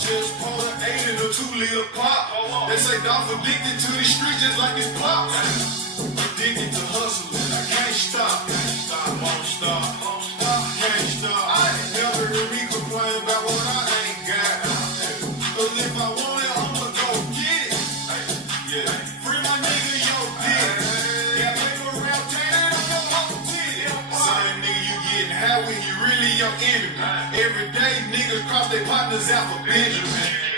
Just pour the 8 in a 2-liter pop. They say Dolph addicted to the streets just like his pop. Addicted to hustling, I can't stop. Won't stop, can't stop. Never hear me complain about what I ain't got. Cause if I want it, I'ma go get it. Yeah, free my nigga, yo, dick. Got paper around town, I know whole titty. Same nigga you getting high when you really your enemy. Every day niggas cross their partners out for Benjamin.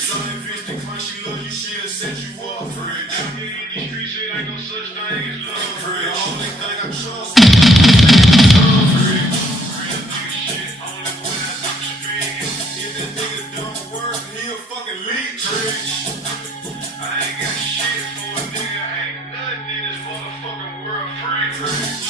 Some bitch that claim she love you, she'll set you up. Fridge. In these streets, it ain't no such thing as love. Fridge. The only thing I trust is fridge. Real nigga shit, only when I do speak. If that nigga don't work, he'll fucking leak. Fridge. I ain't got shit for a nigga, ain't nothing in this motherfucking world free. Fridge.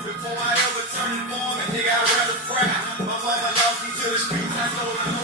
Before I ever turn informed, nigga, I'd rather fry. My mama lost me to the streets, I told her